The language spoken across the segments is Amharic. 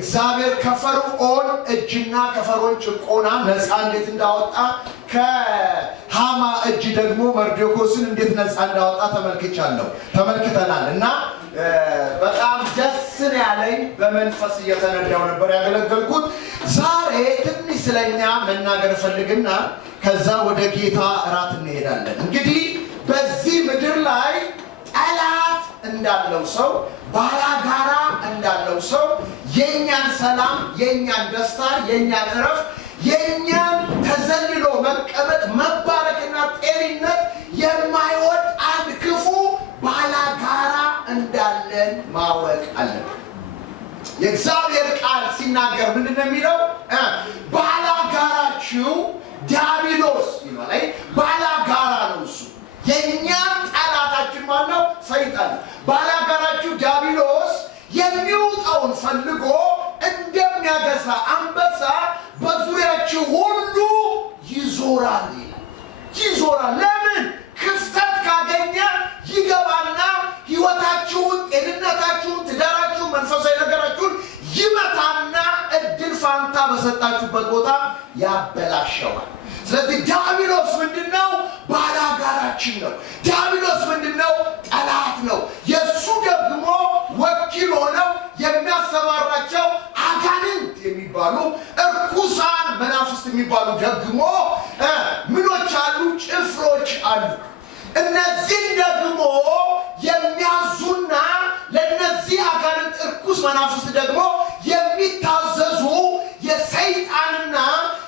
እግዚአብሔር ከፈርዖን እጅና ከፈርዖን ጭቆና ነፃ እንዴት እንዳወጣ ከሃማ እጅ ደግሞ መርዶክዮስን እንዴት ነፃ እንዳወጣ ተመልክተናል እና በጣም ደስ ያለኝ በመንፈስ እየተነዳው ነበር ያገለገልኩት። ዛሬ ትንሽ ስለኛ መናገር ፈልግና ከዛ ወደ ጌታ እራት እንሄዳለን። እንግዲህ በዚህ ምድር ላይ ጠላት እንዳለው ሰው ባላጋራ እንዳለው ሰው የኛን ሰላም የኛን ደስታ የኛን እረፍት የኛን ተዘልሎ መቀመጥ መባረክና ጤንነት የማይወድ አንድ ክፉ ባላጋራ እንዳለን ማወቅ አለብን። የእግዚአብሔር ቃል ሲናገር ምንድነው የሚለው? ባላጋራችሁ ዲያብሎስ ይላል። ባላጋራ ነው እሱ። የኛ ጠላታችን ማነው? ሰይጣን። ባላጋራችሁ ዲያብሎስ የሚውጣውን ፈልጎ እንደሚያገሳ አንበሳ በዙሪያችሁ ሁሉ ይዞራል። ለምን? ክፍተት ካገኘ ይገባና ህይወታችሁን፣ ጤንነታችሁን፣ ትዳራችሁን፣ መንፈሳዊ ነገራችሁን ይመታና እድል ፋንታ በሰጣችሁበት ቦታ ያበላሸዋል። ስለዚህ ዲያብሎስ ምንድነው? ባላጋራችን ነው። ዲያብሎስ ምንድነው? ጠላት ነው። የሱ ደግሞ ወኪል ሆነው የሚያሰማራቸው አጋንንት የሚባሉ እርኩሳን መናፍስት የሚባሉ ደግሞ ምኖች አሉ? ጭፍሮች አሉ። እነዚህ ደግሞ የሚያዙና ለነዚህ አጋንንት እርኩስ መናፍስት ደግሞ የሚታዘዙ የሰይጣንና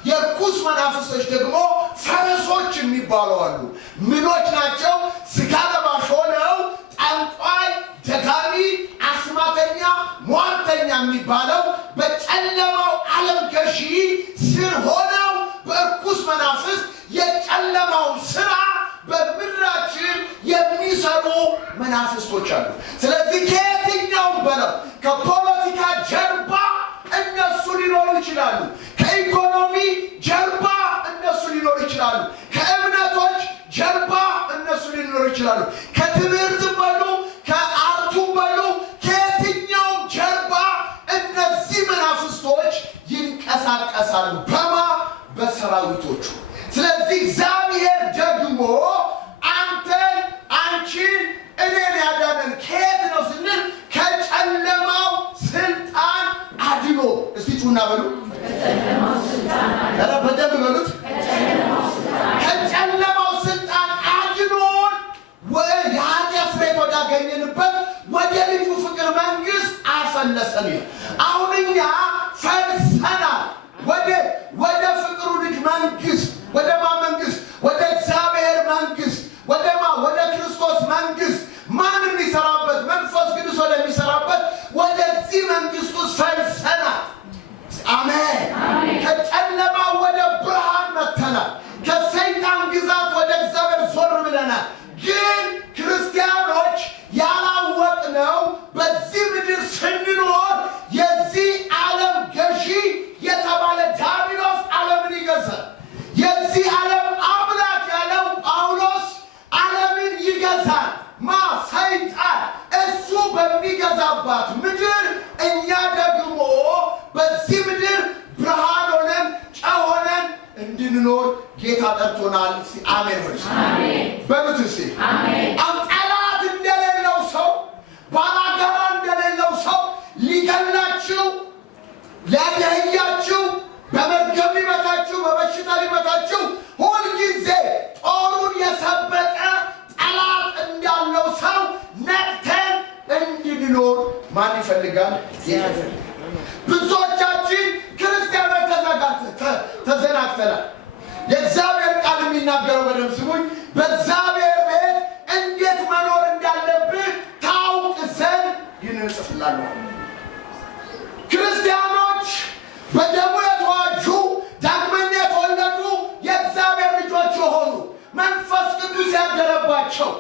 የርኩስ መናፍስቶች ደግሞ ፈረሶች የሚባሉ አሉ። ምኖች ናቸው? ስጋ ለባሽ ሆነው ጠንቋይ፣ ደጋሚ፣ አስማተኛ፣ ሟርተኛ የሚባለው በጨለማው ዓለም ገዢ ስር ሆነው በእርኩስ መናፍስት የጨለማውን ስራ በምድራችን የሚሰሩ መናፍስቶች አሉ። ስለዚህ ከየትኛውም በለው ከፖለቲካ ጀርባ እነሱ ሊኖሩ ይችላሉ። ከኢኮኖሚ ጀርባ እነሱ ሊኖሩ ይችላሉ። ከእምነቶች ጀርባ እነሱ ሊኖሩ ይችላሉ። ከትምህርት በሉ ከአርቱ በሉ ከየትኛውም ጀርባ እነዚህ መናፍስቶች ይንቀሳቀሳሉ። በማ በሰራዊቶቹ። ስለዚህ እግዚአብሔር ደግሞ አንተን አንቺን እኔን ያዳነን ከየት ነው ስንል ከጨለማው ስልጣን አድኖ። እስቲ ጩና በሉ በደንብ በሉት። ከጨለማው ስልጣን አድኖን የኃጢአት ፍሬት ወዳገኘንበት ወደ ልጁ ፍቅር መንግስት አፈለሰን። አሁን እኛ ፈልሰናል ወደ ፍቅሩ ልጅ መንግስት። ወደ ማን መንግስት? ወደ እግዚአብሔር መንግስት። ወደ ክርስቶስ መንግስት። ማን የሚሰራበት? መንፈስ ቅዱስ ወደሚሰራበት ወደዚህ መንግስት ውስጥ ፈልሰናል። አሜን። ከጨለማ ወደ ብርሃን መጥተናል። ከሰይጣን ግዛት ወደ እግዚአብሔር ዞር ብለናል። ግን ክርስቲያኖች ያላወቅነው በዚህ ምድር ስንኖር የዚህ ዓለም ገዢ የተባለ ዲያብሎስ ዓለምን ይገዛል። የዚህ ዓለም አምላክ ያለው ጳውሎስ ዓለምን ይገዛል። ሰይጣን እሱ በሚገዛባት ምድር እኛ ደግሞ በዚህ ምድር ብርሃን ሆነን ጨው ሆነን እንድንኖር ጌታ ጠርቶናል። አሜን በሉት እስቲ። ጠላት እንደሌለው ሰው፣ ባላጋራ እንደሌለው ሰው ሊገላችሁ፣ ሊያደህያችሁ፣ በመርገም ሊመታችሁ፣ በበሽታ ሊመታችሁ ሁልጊዜ ጦሩን የሰበቀ ጠላት እንዳለው ሰው ነቅተን እንድንኖር ማን ይፈልጋል? ብዙዎቻችን ክርስቲያኖች ተዘናግተናል። የእግዚአብሔር ቃል የሚናገረው በደንብ ስሙኝ። በእግዚአብሔር ቤት እንዴት መኖር እንዳለብህ ታውቅ ዘንድ ይህንን እጽፍልሃለሁ። ክርስቲያኖች በደሙ የተዋጁ ዳግመኛ የተወለዱ የእግዚአብሔር ልጆች የሆኑ መንፈስ ቅዱስ ያደረባቸው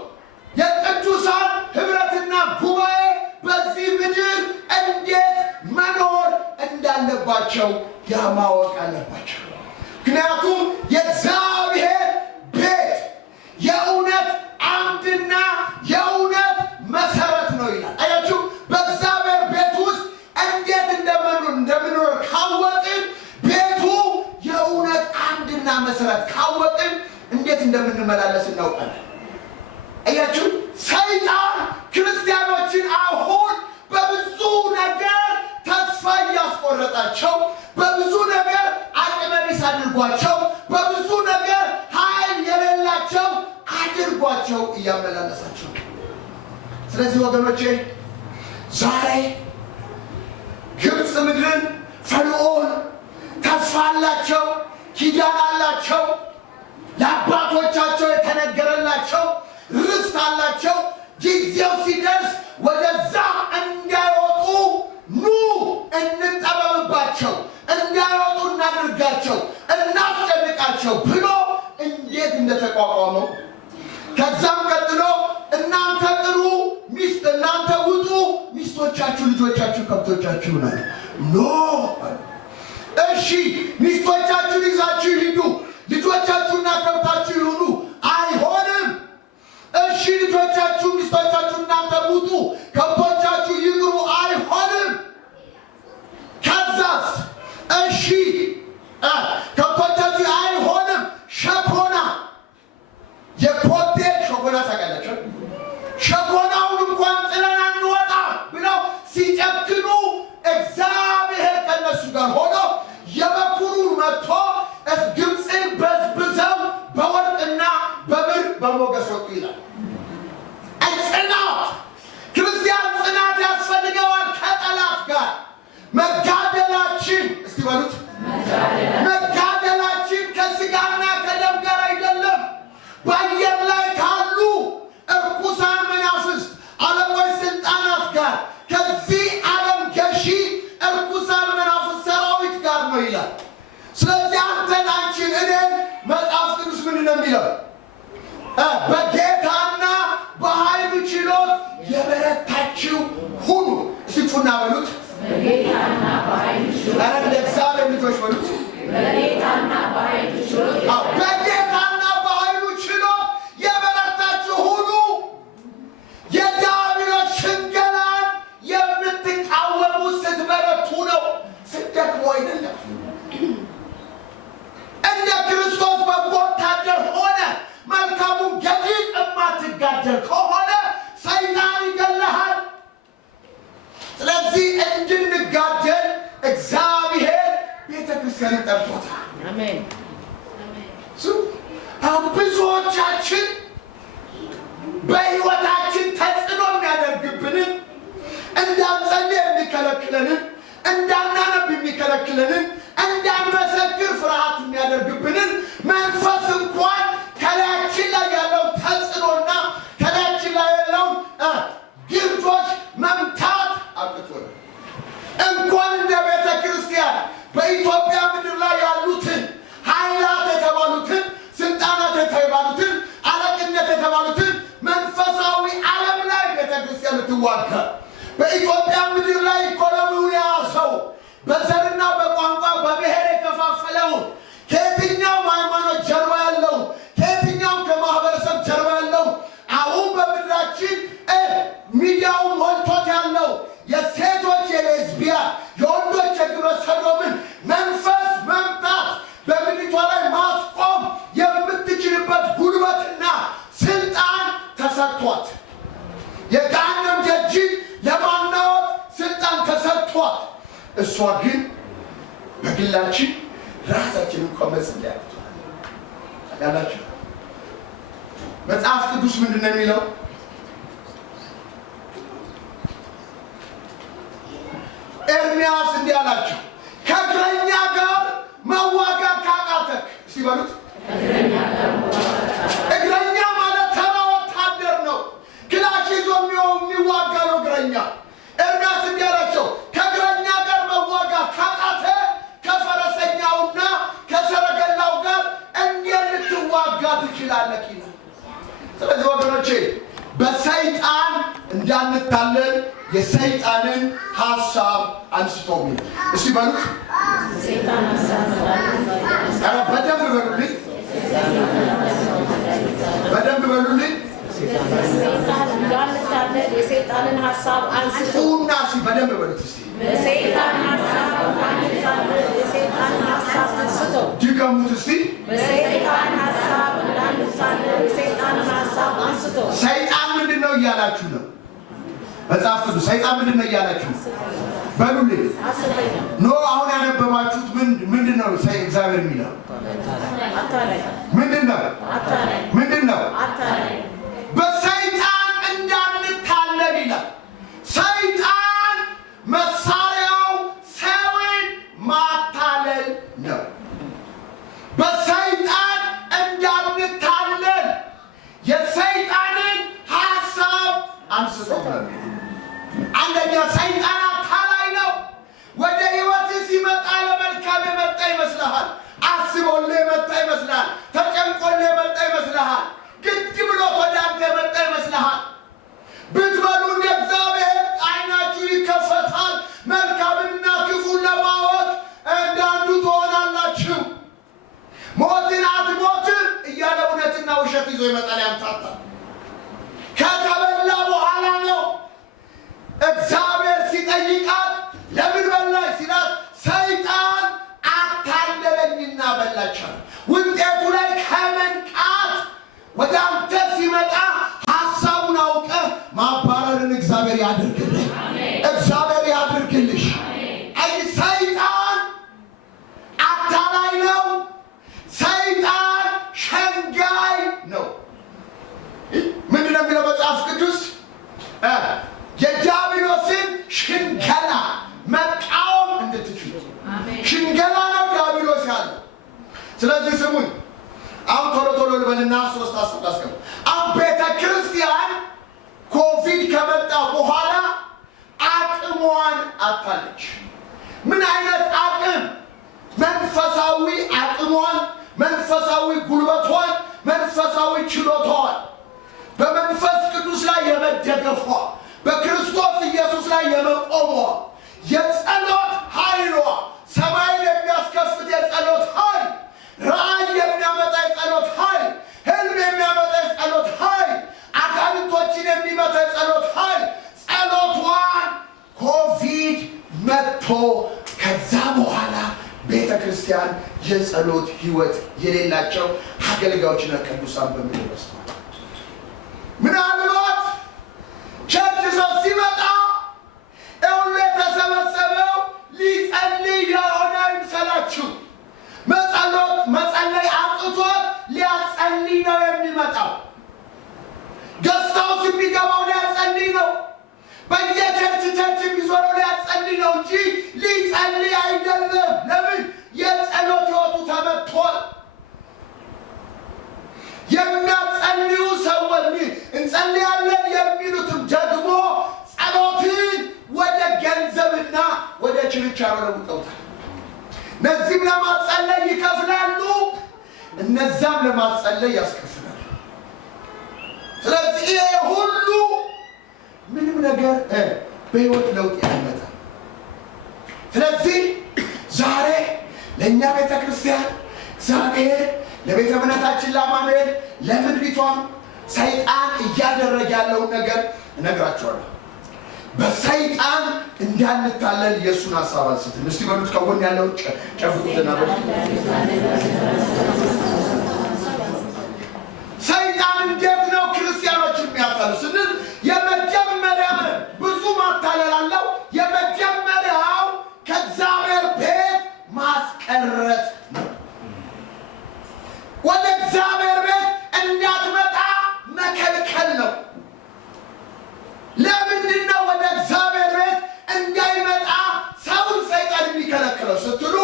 የቅዱሳን ህብረትና ጉባኤ በዚህ ምድር እንዴት መኖር እንዳለባቸው ያማወቅ አለባቸው። ምክንያቱም የእግዚአብሔር ቤት የእውነት አምድና የእውነት መሰረት ነው ይላል። አያችሁ፣ በእግዚአብሔር ቤት ውስጥ እንዴት ይቆጠራል። አያችሁ ሰይጣን ክርስቲያኖችን አሁን በብዙ ነገር ተስፋ ያስቆረጣቸው፣ በብዙ ነገር አቅመ ቢስ አድርጓቸው፣ በብዙ ነገር ኃይል የሌላቸው አድርጓቸው እያመላለሳቸው። ስለዚህ ወገኖቼ ዛሬ ግብፅ ምድርን ፈርዖን ተስፋ አላቸው፣ ኪዳን አላቸው፣ ለአባቶቻቸው የተነገረላቸው ርስት አላቸው። ጊዜው ሲደርስ ወደዛ እንዳይወጡ ኑ እንጠበብባቸው፣ እንዳይወጡ እናድርጋቸው፣ እናስጨንቃቸው ብሎ እንዴት እንደተቋቋመው ከዛም ቀጥሎ እናንተ ቅሩ ሚስት እናንተ ውጡ፣ ሚስቶቻችሁ ልጆቻችሁ ከብቶቻችሁ ናል ኖ እሺ ሚስቶቻችሁን ይዛችሁ ሂዱ፣ ልጆቻችሁና ከብታችሁ ይሁኑ አይሆንም። እሺ ልጆቻችሁ ሚስቶቻችሁ እናንተ ውጡ፣ ከብቶቻችሁ ይግሩ አይሆንም። ከዛስ እሺ ከብቶቻችሁ አይሆንም። ሸኮና የኮቴ ሸኮና ታውቃላችሁ? ሸኮናውን እንኳን ጥለን አንወጣ ብለው ሲጨክኑ እግዚአብሔር ከነሱ ጋር ሆኖ የበኩሩን መጥቶ ግብፅን በዝብዘው በወርቅና በብር በሞገስ ወጡ ይላል። ጽናት ክርስቲያን ጽናት ያስፈልገዋል። ከጠላት ጋር መጋደላችን እስቲ በሉት መጋደላችን ከስጋና ከደም ጋር አይደለም፣ በአየር ላይ ካሉ እርኩሳን መናፍስት አለቆች ስልጣናት ጋር ከዚህ ዓለም ገዢ እርኩሳን መናፍስት ሰራዊት ጋር ነው ይላል። ስለዚህ አንተን አንቺን እኔን መጽሐፍ ቅዱስ ምንድን ነው የሚለው? በጌታና በኃይሉ ችሎት የበረታችሁ ሁኑ። እስጩና በሉት በጌታና በኃይሉ ችሎት። አረ ለእግዚአብሔር ልጆች በሉት በጌታና በኃይሉ ችሎት። በጌታና በኃይሉ ችሎት የበረታችሁ ሁኑ። የዲያብሎስ ሽንገላን የምትቃወሙ ስትበረቱ ነው፣ ስትደክሙ አይደለም። እንደ ክርስቶስ በጎ ወታደር ሆነ መልካሙን ገድል የማትጋደል ከሆነ ሰይጣን ይገለሃል። ስለዚህ እንድንጋደል እግዚአብሔር ቤተ ክርስቲያንን ጠርቶታል። አሜን። ብዙዎቻችን በሕይወታችን ተጽዕኖ የሚያደርግብንን እንዳንጸልይ የሚከለክለንን፣ እንዳናነብ የሚከለክለንን፣ እንዳንመሰክር ፍርሃት የሚያደርግብንን መንፈስ እንኳን ከላያችን ላይ ያለው ተጽዕኖና ከላያችን ላይ ያለው ግርዶች መምታት አቅቶናል። እንኳን እንደ ቤተ ክርስቲያን በኢትዮጵያ ምድር ላይ ያሉትን ኃይላት የተባሉትን፣ ስልጣናት የተባሉትን፣ አለቅነት የተባሉትን መንፈሳዊ ዓለም ላይ ቤተ ክርስቲያን ትዋጋ። በኢትዮጵያ ምድር ላይ ኢኮኖሚውን የያዘው በዘርና በቋንቋ በብሔር የከፋፈለውን ከየትኛውም ሃይማኖት ጀርባ ያለው ከየትኛውም ከማህበረሰብ ጀርባ ያለው አሁን በምድራችን ሚዲያው ሞልቶት ያለው የሴቶች የሌዝቢያን የወንዶች የግብረ ሰዶምን መንፈስ መምታት በምድሪቷ ላይ ማስቆም የምትችልበት ጉልበትና ስልጣን ተሰጥቷት የገሃነም ደጅን ለማናወጥ ስልጣን ተሰጥቷት፣ እሷ ግን በግላችን ራሳችንን ቆመስ እንዲያቅቷል። ያላችሁ መጽሐፍ ቅዱስ ምንድን ነው የሚለው? ኤርምያስ እንዲህ አላቸው፣ ከእግረኛ ጋር መዋጋት ካቃተክ ሲበሉት እግረኛ ማለት ተራ ወታደር ነው። ክላሽ ይዞ የሚዋጋ ነው እግረኛ። ኤርምያስ እንዲህ አላቸው፣ ከእግረኛ ጋር መዋጋት ካቃተ ከፈረሰኛውና ከሰረገላው ጋር እንዴት ልትዋጋ ትችላለህ ይላል። ስለዚህ ወገኖቼ በሰይጣን እንዳንታለል የሰይጣንን ሐሳብ አንስቶኝ እስቲ በሉት ሰይጣን ሐሳብ በደንብ በሉልኝ፣ በደንብ በሉልኝ። ሰይጣን እንዳንታለል የሰይጣንን ሐሳብ አንስቶና እስቲ በደንብ በሉት እስቲ በሰይጣን ሐሳብ እንዳንታለል የሰይጣንን ሐሳብ አንስቶ ድገሙት እስቲ በሰይጣን ሐሳብ እንዳንታለል የሰይጣንን ሰይጣን ምንድነው እያላችሁ ነው? መጽሐፍ ቅዱስ ሰይጣን ምንድነው እያላችሁ በሉልኝ። ኖ አሁን ያነበባችሁት ምንድነው? እግዚአብሔር የሚለው ምንድነው? በሰይጣን እንዳንታለል ይላል። ሰይጣን መሳሪያው ሰውን ማታለል ነው። በሰይጣን እንዳንታለል የሰይጣንን ሐሳብ አንስቶ ነው። አንደኛ ሰይጣን አታላይ ነው። ወደ ህይወት ሲመጣ ለመልካም የመጣ ይመስልሃል። አስቦልህ የመጣ ይመስልሃል። ተጨንቆልህ የመጣ ይመስልሃል። ግድ ብሎት ወደ አንተ የመጣ ይመስልሃል። ብትበሉ እንደ እግዚአብሔር ዓይናችሁ ይከፈታል፣ መልካምና ክፉን ለማወቅ እንዳንዱ ትሆናላችሁ። ሞትን አትሞትም እያለ እውነትና ውሸት ይዞ ይመጣል፣ ያምታታል። ከተበላ በኋላ ነው እግዚአብሔር ሲጠይቃት ለምን በላሽ ሲላት ሰይጣን አታለለኝና በላቻል። ውጤቱ ላይ ከመንቃት ወደ አንተ ሲመጣ ሐሳቡን አውቀህ ማባረርን እግዚአብሔር ያድርግልህ፣ እግዚአብሔር ያድርግልሽ። አይ ሰይጣን አታላይ ነው። ሰይጣን ሸንጋይ ነው። ምንድን ነው የሚለው መጽሐፍ ቅዱስ? የዲያብሎስን ሽንገላ መቃወም እንድትችሉ። ሽንገላ ነው ዲያብሎስ ያለው። ስለዚህ ስሙኝ፣ አሁን ቶሎ ልበልና 3 10 አስቀምጥ። አሁን ቤተ ክርስቲያን ኮቪድ ከመጣ በኋላ አቅሟን አጣለች። ምን አይነት አቅም? መንፈሳዊ አቅሟን፣ መንፈሳዊ ጉልበቷን፣ መንፈሳዊ ችሎታዋን በመንፈስ ቅዱስ ላይ የመደገፏ፣ በክርስቶስ ኢየሱስ ላይ የመቆሟ፣ የጸሎት ኃይሏ፣ ሰማይን የሚያስከፍት የጸሎት ኃይል፣ ራእይ የሚያመጣ የጸሎት ኃይል፣ ህልም የሚያመጣ የጸሎት ኃይል፣ አጋንንቶችን የሚመታ የጸሎት ኃይል፣ ጸሎቷን ኮቪድ መጥቶ ከዛ በኋላ ቤተ ክርስቲያን የጸሎት ህይወት የሌላቸው አገልጋዮችና ቅዱሳን በምድር በዝተዋል። ምናልባት ቸርች ሰው ሲመጣ ሁሉ የተሰበሰበው ሊጸልይ የሆነ አይምሰላችሁ። መጸለይ አቅቶት ሊያጸልይ ነው የሚመጣው። ገዝታውስ የሚገባው ሊያጸልይ ነው። በየቸርች የሚዞረው ሊያጸልይ ነው እንጂ ሊጸልይ አይደለም። ለምን? የጸሎት ህይወቱ ተመቷል። የሚያጸልዩ ሰዎች እንጸልያለን የሚሉትም ደግሞ ጸሎትን ወደ ገንዘብና ወደ ችርቻሮ ለውጠውታል። እነዚህም ለማጸለይ ይከፍላሉ፣ እነዛም ለማጸለይ ያስከፍላሉ። ስለዚህ ይሄ ሁሉ ምንም ነገር በህይወት ለውጥ ያመጣል። ስለዚህ ዛሬ ለእኛ ቤተ ክርስቲያን እግዚአብሔር ለቤተ እምነታችን ለአማኑኤል ለምድሪቷም ሰይጣን እያደረገ ያለውን ነገር እነግራቸዋለሁ። በሰይጣን እንዳንታለል ኢየሱስን ሐሳብ አንስተን እስቲ በሉት። ከጎን ያለው ጨብጡትና በሉት። ሰይጣን እንዴት ነው ክርስቲያኖች የሚያታልለው ስንል የመጀመሪያ ብዙ ማታለል አለው። የመጀመሪያው ከእግዚአብሔር ቤት ማስቀረት ነው። ወደ እግዚአብሔር ቤት እንዳትመጣ መከልከል ነው። ለምንድን ነው ወደ እግዚአብሔር ቤት እንዳይመጣ ሰውን ሰይጣን የሚከለክለው ስትሉ፣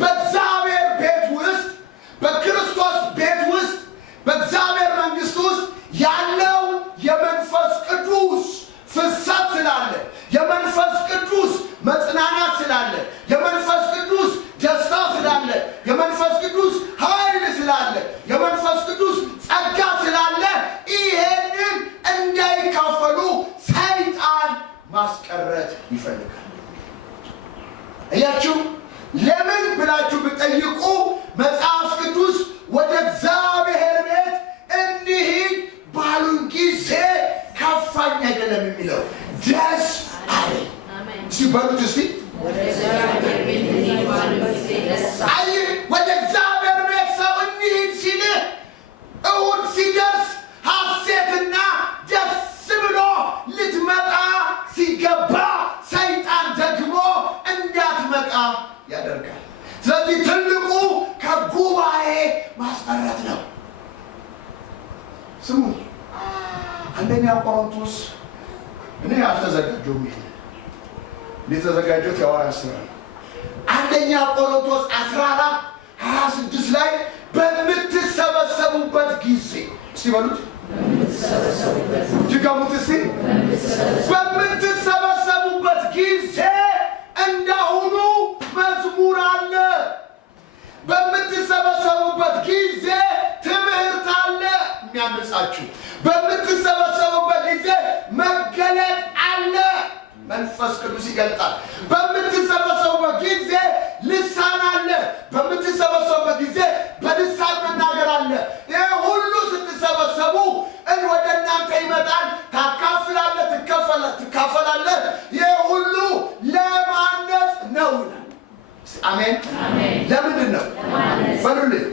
በእግዚአብሔር ቤት ውስጥ፣ በክርስቶስ ቤት ውስጥ፣ በእግዚአብሔር መንግስት ውስጥ ያለው የመንፈስ ቅዱስ ፍሰት ስላለ፣ የመንፈስ ቅዱስ መጽናናት ስላለ፣ የመንፈስ ቅዱስ ደስታ ስላለ፣ የመንፈስ ቅዱስ ኃይል ስላለ፣ የመንፈስ ቅዱስ ጸጋ ስላለ ይሄንን እንዳይካፈሉ ሰይጣን ማስቀረት ይፈልጋል። እያችሁ ለምን ብላችሁ ብትጠይቁ መጽሐፍ ቅዱስ ወደ እግዚአብሔር ቤት እንሂድ ባሉን ጊዜ ከፋኝ አይደለም የሚለው ደስ አለኝ። እስቲ በሉት እስቲ አይ ወደ እግዚአብሔር ቤት ሰው እንሂድ ሲል እሑድ ሲደርስ ሐሴትና አንደኛ ቆሮንቶስ እኔ አልተዘጋጀሁም። የተዘጋጀሁት የሐዋርያት ሥራ ነው። አንደኛ ቆሮንቶስ 14:26 ላይ በምትሰበሰቡበት ጊዜ እስቲ በሉት ድገሙት እስቲ በምትሰበሰቡበት ጊዜ እንዳሁኑ መዝሙር አለ። በምትሰበሰቡበት ጊዜ ትምህርት አለ የሚያነጻችሁ። በምትሰበሰቡበት ጊዜ መገለጥ አለ፣ መንፈስ ቅዱስ ይገልጣል። በምትሰበሰቡበት ጊዜ ልሳን አለ። በምትሰበሰቡበት ጊዜ በልሳን መናገር አለ። ይህ ሁሉ ስትሰበሰቡ ወደ እናንተ ይመጣል። ታካፍላለህ፣ ትካፈላለህ። ይህ ሁሉ ለማነጽ ነው። አሜን። ለምንድን ነው በሉልኝ?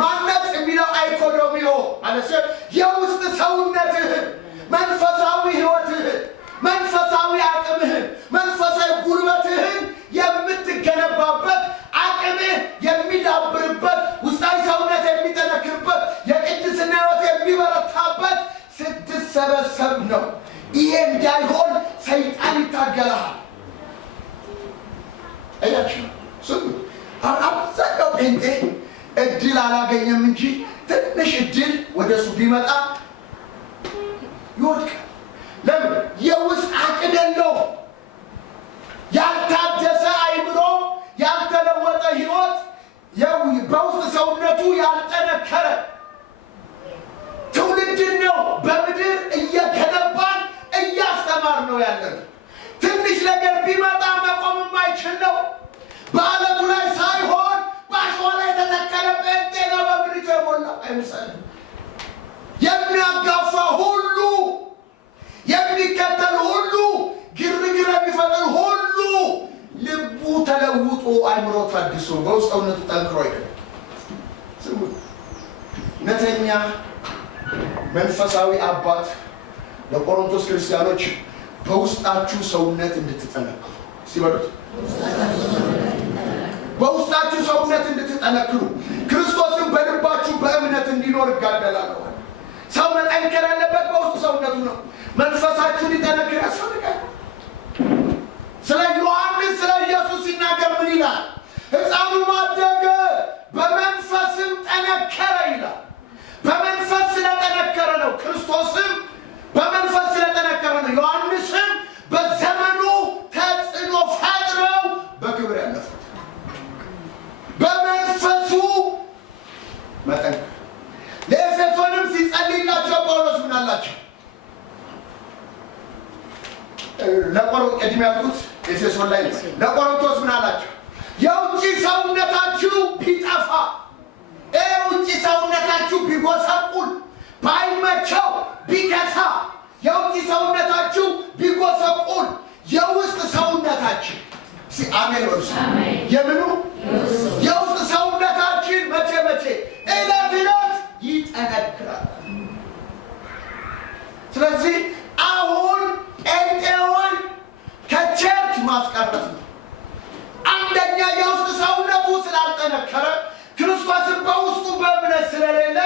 ማነጽ የሚለው አይኮኖሚዮ ማለት የውስጥ ሰውነትህን፣ መንፈሳዊ ህይወትህን፣ መንፈሳዊ አቅምህን፣ መንፈሳዊ ጉልበትህን የምትገነባበት፣ አቅምህ የሚዳብርበት፣ ውስጣዊ ሰውነት የሚጠነክርበት፣ የቅድስና ህይወት የሚበረታበት ስትሰበሰብ ነው። ይሄ እንዳይሆን ሰይጣን ይታገላል። አያችሁ አብዛኛው ጴንጤ እድል አላገኘም እንጂ ትንሽ እድል ወደሱ ቢመጣ ይወድቃል። ለምን? የውስጥ አቅም የለውም። ያልታደሰ አይምሮ፣ ያልተለወጠ ህይወት፣ በውስጥ ሰውነቱ ያልጠነከረ ትውልድን ነው በምድር እየገነባን እያስተማር ነው ያለን። ትንሽ ነገር ቢመጣ መቆም የማይችል ነው። በአለቱ ላይ ሳይሆን በአሸዋ ላይ የተተከለ ጴንጤ ነው በምድሪቱ የሞላው አይምሰልም። የሚያጋፋ ሁሉ፣ የሚከተል ሁሉ፣ ግርግር የሚፈጥር ሁሉ ልቡ ተለውጦ አይምሮ ታድሶ በውስጥ ሰውነቱ ጠንክሮ አይደለም። እውነተኛ መንፈሳዊ አባት ለቆሮንቶስ ክርስቲያኖች በውስጣችሁ ሰውነት እንድትጠነክሩ ሲበሉት በውስጣችሁ ሰውነት እንድትጠነክሩ ክርስቶስን በልባችሁ በእምነት እንዲኖር እጋደላለሁ። ሰው መጠንከር ያለበት በውስጡ ሰውነቱ ነው። መንፈሳችሁ ሊጠነክር ያስፈልጋል። ስለ ዮሐንስ ስለ ኢየሱስ ሲናገር ምን ይላል? ሕፃኑም አደገ በመንፈስም ጠነከረ ይላል። በመንፈስ ስለጠነከረ ነው። ክርስቶስም በመንፈስ ስለጠነከረ ነው። ዮሐንስም በዘመኑ ተጽዕኖ ፈጥረው በክብር ያለፉት በመንፈሱ መጠንከር። ለኤፌሶንም ሲጸልይላቸው ጳውሎስ ምን አላቸው? ቅድም ያልኩት ኤፌሶን ላይ ለቆሮንቶስ ምን አላቸው? የውጭ ሰውነታችሁ ቢጠፋ፣ የውጭ ሰውነታችሁ ቢጎሰቁል፣ ባይመቸው፣ ቢከሳ፣ የውጭ ሰውነታችሁ ቢጎሰቁል፣ የውስጥ ሰውነታችን አሜን ወርስ የምኑ የውስጥ ሰውነታችን መቼ ዕለት ይጠነክራል። ስለዚህ አሁን ጴንጤውን ከቸርች ማስቀረት ነው። አንደኛ የውስጥ ሰውነቱ ስላልጠነከረ፣ ክርስቶስን በውስጡ በእምነት ስለሌለ፣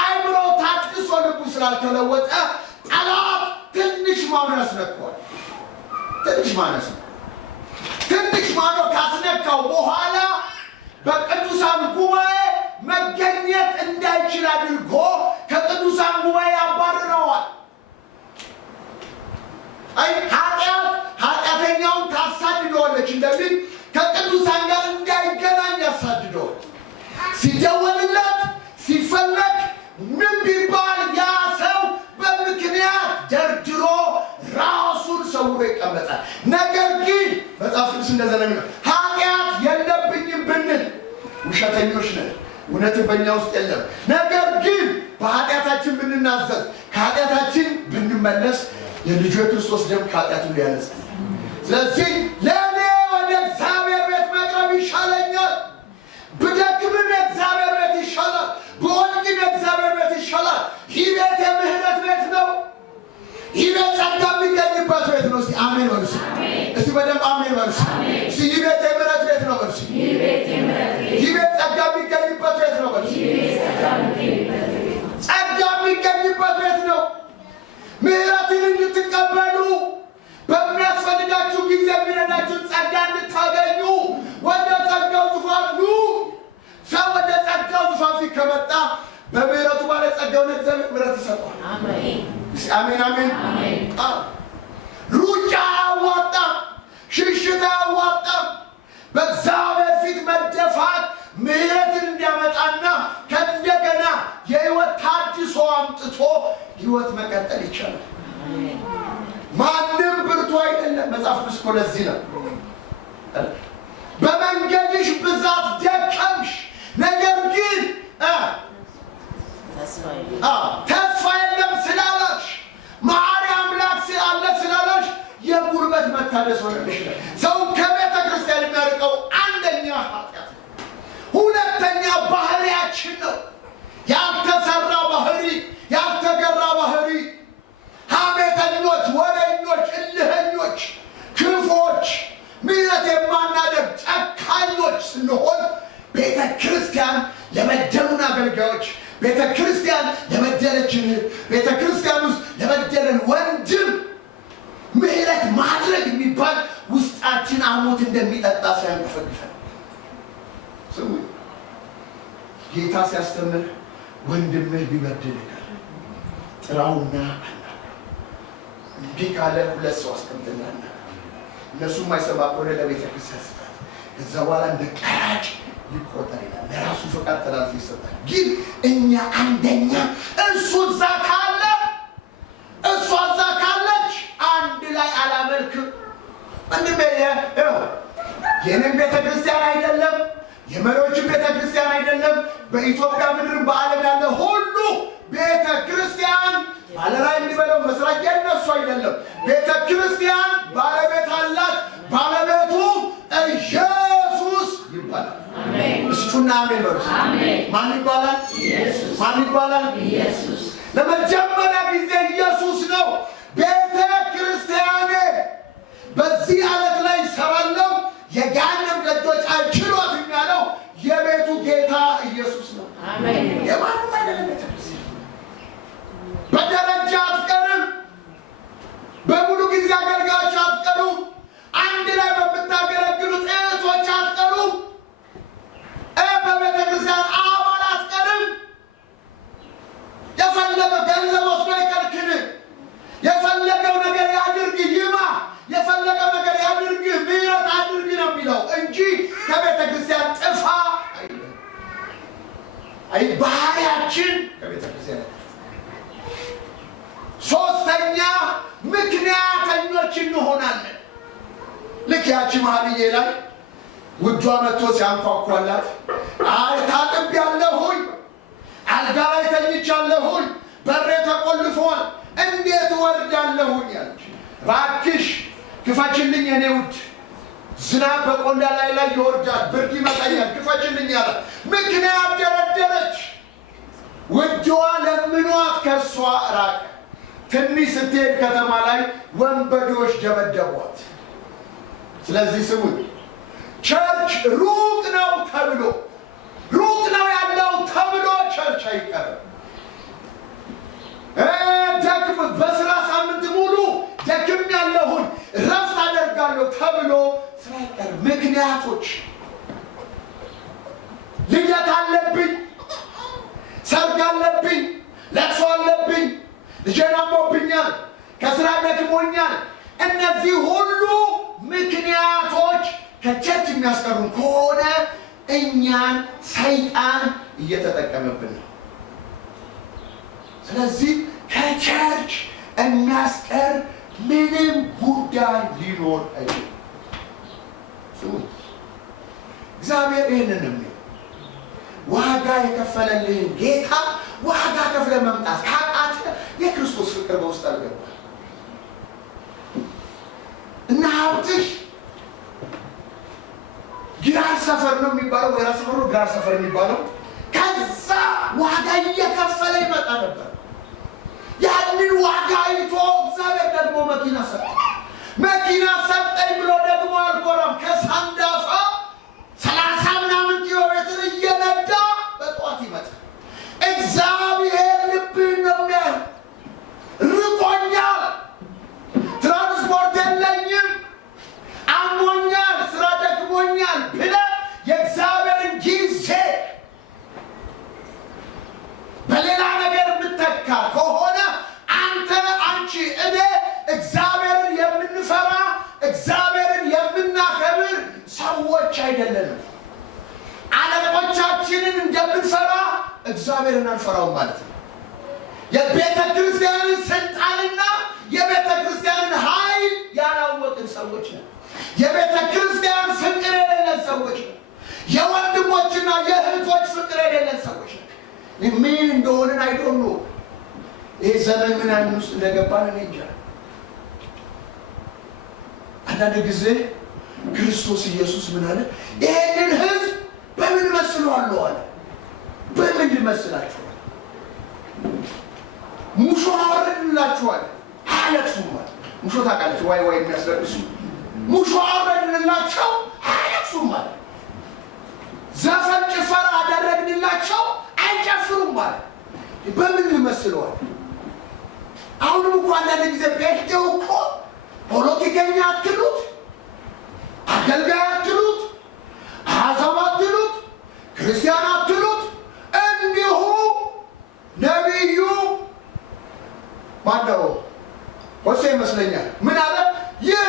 አይምሮ ታድሶ ልቡ ስላልተለወጠ ጠላት ትንሽ ማነስ ነክቷል። ትንሽ ማነስ ነው። ትንሽ ማኖ ካስነካው በኋላ በቅዱሳን ጉባኤ መገኘት እንዳይችል አድርጎ ከቅዱሳን ጉባኤ ያባርረዋል። ኃጢአተኛውን ታሳድደዋለች እንደሚል ከቅዱሳን ጋር እንዳይገናኝ ያሳድደዋል። ሲደወልለት ሲፈለግ ምን ቢባል ያ ሰው በምክንያት ደርድሮ ራሱን ሰውሮ ይቀመጣል። ነገር ግን መጽሐፍ ቅዱስ እንደዘለ ኃጢአት የለብኝም ብንል ውሸተኞች ነን፣ እውነትን በእኛ ውስጥ የለም። ነገር ግን በኃጢአታችን ብንናዘዝ፣ ከኃጢአታችን ብንመለስ የልጁ የክርስቶስ ደም ከኃጢአት ሊያነጻ። ስለዚህ ለእኔ ወደ እግዚአብሔር ቤት መቅረብ ይሻለኛል። ብደክምም የእግዚአብሔር ቤት ይሻላል፣ በወድቅም የእግዚአብሔር ቤት ይሻላል። ይህ ቤት የምህረት ቤት ነው። ይህ ቤት ጸጋ የሚገኝበት ቤት ነው። እስቲ አሜን በሉ። እስቲ በደንብ አሜን በሉ። እስቲ ይህ ቤት የምህረት ቤት ነው በሉ። ይህ ቤት ጸጋ የሚገኝበት ቤት ነው በሉ። ጸጋ የሚገኝበት ቤት ነው። አሜን አሜን። ሩጫ አያዋጣም፣ ሽሽት አያዋጣም። በእግዚአብሔር ፊት መደፋት ምሕረትን እንዲያመጣና ከእንደገና የሕይወት ታድሶ አምጥቶ ሕይወት መቀጠል ይቻላል። ማንም ብርቱ አይደለም። መጽሐፍ ቅዱስ እኮ ለዚህ ነው በመንገድሽ ብዛት ደከምሽ፣ ነገር ግን ተስፋ የለም ስላላሽ፣ መሐሪ አምላክ አለ ስላላሽ የጉልበት መታደስ ሆነልሽ። ሰው ከቤተ ክርስቲያን የሚያርቀው አንደኛ ኃጢአት፣ ሁለተኛ ባህሪያችን ነው። ያልተሰራ ባህሪ፣ ያልተገራ ባህሪ፣ ሐሜተኞች፣ ወሬኞች፣ እልህኞች፣ ክፎች፣ ምሕረት የማናደርግ ጨካኞች ስንሆን ቤተ ክርስቲያን ለበደሉን አገልጋዮች፣ ቤተ ክርስቲያን ለበደለችን፣ ቤተ ክርስቲያን ውስጥ ለበደለን ወንድም ምሕረት ማድረግ የሚባል ውስጣችን አሞት እንደሚጠጣ ሲያንገፈግፈን ስሙ። ጌታ ሲያስተምር ወንድምህ ቢበድልህ ጥራውና እንዲህ ካለ ሁለት ሰው አስቀምጥና እነሱ የማይሰማ ከሆነ ለቤተ ክርስቲያን ስጣት። ከዛ በኋላ እንደ ቀራጭ ይቆጠር ይላል። ለራሱ ፈቃድ ተላልፎ ይሰጣል። ግን እኛ አንደኛ እሱ እዛ ካለ እሷ እዛ ካለች አንድ ላይ አላመልክም። ወንድሜ የኔም ቤተ ክርስቲያን አይደለም፣ የመሪዎችን ቤተ ክርስቲያን አይደለም፣ በኢትዮጵያ ምድር በዓለም ያለ ሁሉ ቤተ ክርስቲያን ባለራዕይ የሚበለው መስራች የነሱ አይደለም። ቤተ ክርስቲያን ባለቤት አላት። ባለቤቱ ኢየሱስ ይባላል። እስቱና አሜን በሉ። ማን ይባላል? ኢየሱስ። ማን ይባላል? ኢየሱስ። ለመጀመሪያ ጊዜ ኢየሱስ ነው ቤተ ክርስቲያኔ በዚህ ዓለት ላይ ሰራለው የገሃነም ደጆች አይችሏትም ያለው የቤቱ ጌታ ኢየሱስ ነው። አሜን። የማንም አይደለም። ቤተ ክርስቲያን በደረጃ አትቀርም። በሙሉ ጊዜ አገልጋዮች አትቀሩም። አንድ ላይ በምታገለግሉት እህቶች አትቀሩም። በቤተ ክርስቲያን አባል አትቀርም። የፈለገ ገንዘብ ወስዶ ይከልክል፣ የፈለገው ነገር ያድርግ፣ ይማ የፈለገው ነገር ያድርግ፣ ምሕረት አድርግ ነው የሚለው እንጂ ከቤተ ክርስቲያን ጥፋ አይ ባህሪያችን ከቤተ ክርስቲያን። ሶስተኛ ምክንያተኞች እንሆናለን። ልክ ያቺ መሀልዬ ላይ ውዷ መጥቶ ሲያንኳኳላት አይ ታጥቤያለሁኝ፣ አልጋ ላይ ተኝቻለሁኝ፣ በሬ ተቆልፏል፣ እንዴት ወርዳለሁኝ ያለች። እባክሽ ክፈችልኝ የኔ ውድ፣ ዝናብ በቆንዳ ላይ ይወርዳል፣ ብርድ ይመጣኛል፣ ክፈችልኝ አለ። ምክንያት ደረደረች። ውድዋ ለምኗት ከሷ ራቀ። ትንሽ ስትሄድ ከተማ ላይ ወንበዴዎች ደበደቧት። ስለዚህ ስሙኝ፣ ቸርች ሩቅ ነው ተብሎ ሩቅ ነው ያለው ተብሎ ቸርች አይቀርም። ደክም በስራ ሳምንት ሙሉ ደክም ያለሁን ረፍት አደርጋለሁ ተብሎ ስራ አይቀርም። ምክንያቶች ልደት አለብኝ፣ ሰርግ አለብኝ፣ ለቅሶ አለብኝ፣ ልጄን አሞብኛል፣ ከስራ ደክሞኛል። እነዚህ ሁሉ ምክንያቶች ከቸርች የሚያስቀሩን ከሆነ እኛን ሰይጣን እየተጠቀመብን ነው። ስለዚህ ከቸርች የሚያስቀር ምንም ጉዳይ ሊኖር አይችልም። እግዚአብሔር ይህንን ነው ዋጋ የከፈለልህን ጌታ ዋጋ ከፍለ መምጣት ካቃተ የክርስቶስ ፍቅር በውስጥ አልገባ እና ሀብትሽ ግራር ሰፈር ነው የሚባለው፣ ወይራ ሰፈር ነው ግራር ሰፈር የሚባለው። ከዛ ዋጋ እየከፈለ ይመጣ ነበር። ያንን ዋጋ አይቶ እግዚአብሔር ደግሞ መኪና ሰጠኝ። መኪና ሰጠኝ ብሎ ደግሞ አልኮራም። ከሳንዳፋ 30 ምናምን ኪሎ ሜትር እየነዳ በጠዋት ይመጣል። እግዚአብሔር ልብህን ነው የሚያየው። ርቆኛል፣ ትራንስፖርት የለኝም፣ አሞኛል፣ ስራ ደክሞኛል ብለህ የእግዚአብሔርን ጊዜ በሌላ ነገር የምትተካ ከሆነ አንተ አይደለንም። አለቆቻችንን እንደምንፈራ እግዚአብሔርን አንፈራውም ማለት ነው። የቤተ ክርስቲያንን ስልጣንና የቤተ ክርስቲያንን ኃይል ያላወቅን ሰዎች ነን። የቤተ ክርስቲያን ፍቅር የሌለን ሰዎች ነን። የወንድሞችና የእህቶች ፍቅር የሌለን ሰዎች ነን። ምን እንደሆንን አይዶን ነው። ይህ ዘመን ምን አይነት ውስጥ እንደገባን እኔ እንጃ። አንዳንድ ጊዜ ክርስቶስ ኢየሱስ ምን አለ? ይሄንን ህዝብ በምን መስለዋለሁ አለ። በምን ልመስላችኋል? ሙሾ አወረድንላችኋል፣ አያለቅሱም አለ። ሙሾ ታውቃለች? ዋይ ዋይ የሚያስለቅሱ ሙሾ አወረድንላቸው፣ አያለቅሱም አለ። ዘፈን ጭፈራ አደረግንላቸው፣ አይጨፍሩም አለ። በምን ልመስለዋል? አሁንም እኮ አንዳንድ ጊዜ ጴንጤው እኮ ፖለቲከኛ አትሉት፣ አገልጋይ አትሉት፣ አሕዛብ አትሉት፣ ክርስቲያን አትሉት፣ እንዲሁ ነቢዩ ማነው ሆሴዕ ይመስለኛል ምን አለ? ይህ